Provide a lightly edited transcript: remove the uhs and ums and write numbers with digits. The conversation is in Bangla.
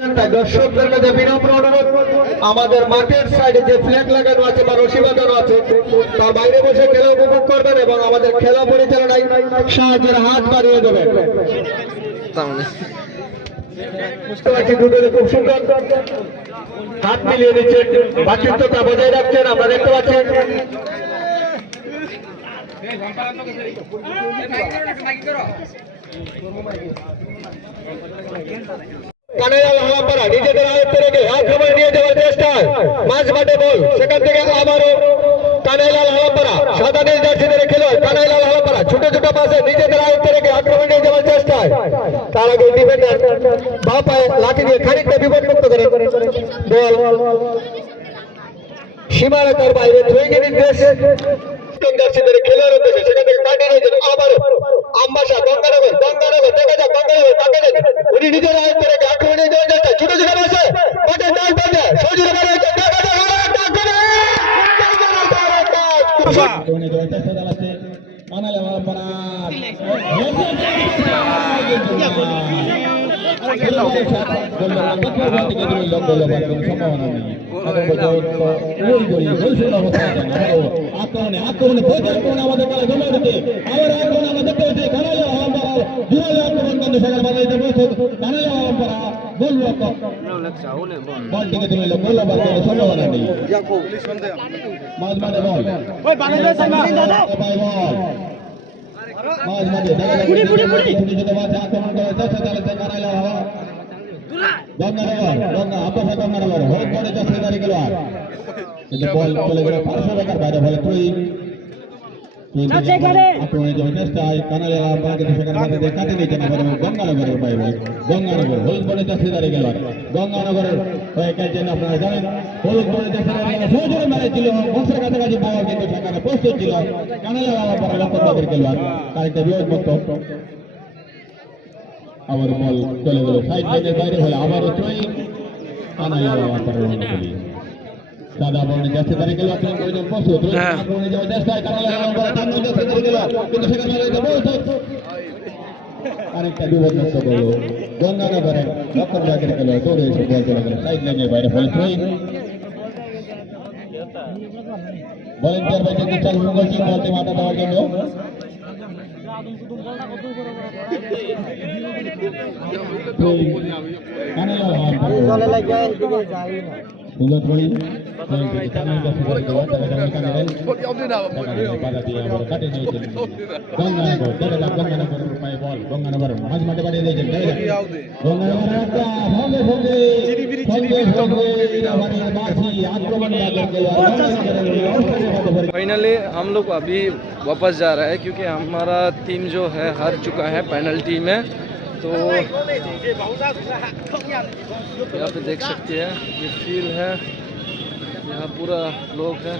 দর্শকদের কাছে বিনম্র অনুরোধ, আমাদের মাঠের সাইডে যে ফ্ল্যাগ লাগানো আছে বা রশি বাঁধানো আছে তার বাইরে বসে খেলা উপভোগ করবেন এবং আমাদের খেলা পরিচালনায় সাহায্যের হাত বাড়িয়ে দেবেন। খুব সুন্দর হাত মিলিয়ে নিচ্ছেন, ভাতৃত্বতা বজায় রাখছেন, আমরা দেখতে পাচ্ছেন। কানাইলাল হালাপাড়া নিজেদের আয়ত্তে রেখে আক্রমণ নিয়ে যাওয়ার চেষ্টায় মাঝ মাঠে বল, সেখান থেকে আবারও কানাইলাল হালাপাড়া সাদা নীল জার্সি ধরে খেলোয়াড় কানাইলাল হালাপাড়া ছোট ছোট পাশে নিজেদের আয়ত্তে রেখে আক্রমণ নিয়ে যাওয়ার চেষ্টায় তার আগে ডিফেন্ডার বাঁ পায়ে লাঠি দিয়ে খানিকটা বিপদমুক্ত করে বল সীমারেখার বাইরে থ্রোয়িং এর নির্দেশ জার্সি ধরে খেলোয়াড় উদ্দেশ্যে, সেখান থেকে কাটিয়ে নিয়েছেন আবারও আমবাসা গঙ্গানগর দেখা যাক গঙ্গানগর তাকে উনি নিজের আয়ত্তে রেখে আক্রমণ নিয়ে যাওয়ার চেষ্টা ছোট ছোট পাশে মাঠের ডান পাশে সজীব আক্রমণে আমাদের খেলা জমে উঠেছে। আবার আক্রমণ আমরা দেখতে পাচ্ছি কানাইলাল হালাপাড়া জোরালো আক্রমণ কিন্তু সেখানে বাজাইতে প্রস্তুত কানাইলাল হালাপাড়া গোলরক্ষক বলটিকে তুলে নিল, গোল আবার কোনো সম্ভাবনা নেই। মাঝ মাঠে বল মাঝ মাঠে আক্রমণ করার চেষ্টা চালাচ্ছে কানাইলাল গঙ্গানগর আব্বাসা গঙ্গানগর হোক করে চেষ্টা দাঁড়িয়ে গেল কিন্তু বল চলে গেল 500 টাকার বাইরে বলে তুই আক্রমণে যাওয়ার চেষ্টায় কানাইলাল হালাপাড়া কিন্তু সেখানে বাধা কাটে নিয়েছেন আবার গঙ্গানগরের বাইরে বল গঙ্গানগর হলুদ বলে চেষ্টা দাঁড়িয়ে গেল গঙ্গানগরের হয়ে খেলছেন আপনারা জানেন। হলুদ বলে চেষ্টা দাঁড়িয়ে গেল সজোরে মেরেছিল বংশের কাছাকাছি পাওয়ার কিন্তু সেখানে প্রস্তুত ছিল কানাইলাল হালাপাড়া লক্ষ্য তাদের খেলোয়াড় কারেক্টটা বিপদমুক্ত। আবার বল চলে গেল সাইড লাইনের বাইরে হলে আবারও থ্রোয়িং কানাইলাল হালাপাড়া সাদা বর্ণে যাচ্ছে দাঁড়িয়ে গেল প্রস্তুত আক্রমণে যাওয়ার চেষ্টায় কানাইলাল হালাপাড়া দাঁড়িয়ে গেল কিন্তু সেখানে আরেকটা বিপদমুক্ত করল গঙ্গানগরের লক্ষ্য ব্যাগের গেল দৌড়ে এসে বল চলে গেল সাইড লাইনের বাইরে ফলে থ্রোয়িং ভলেন্টিয়ার বাইরে চাল মঙ্গলটি বলতে মাথা দেওয়ার জন্য মাঝ মাঠে বাড়িয়ে দিয়েছেন फाइनली हम लोग अभी वापस जा रहा है क्योंकि हमारा टीम जो है हार चुका है पेनल्टी में। तो यहाँ पे देख सकते हैं ये फील्ड है, यहाँ पूरा लोग है।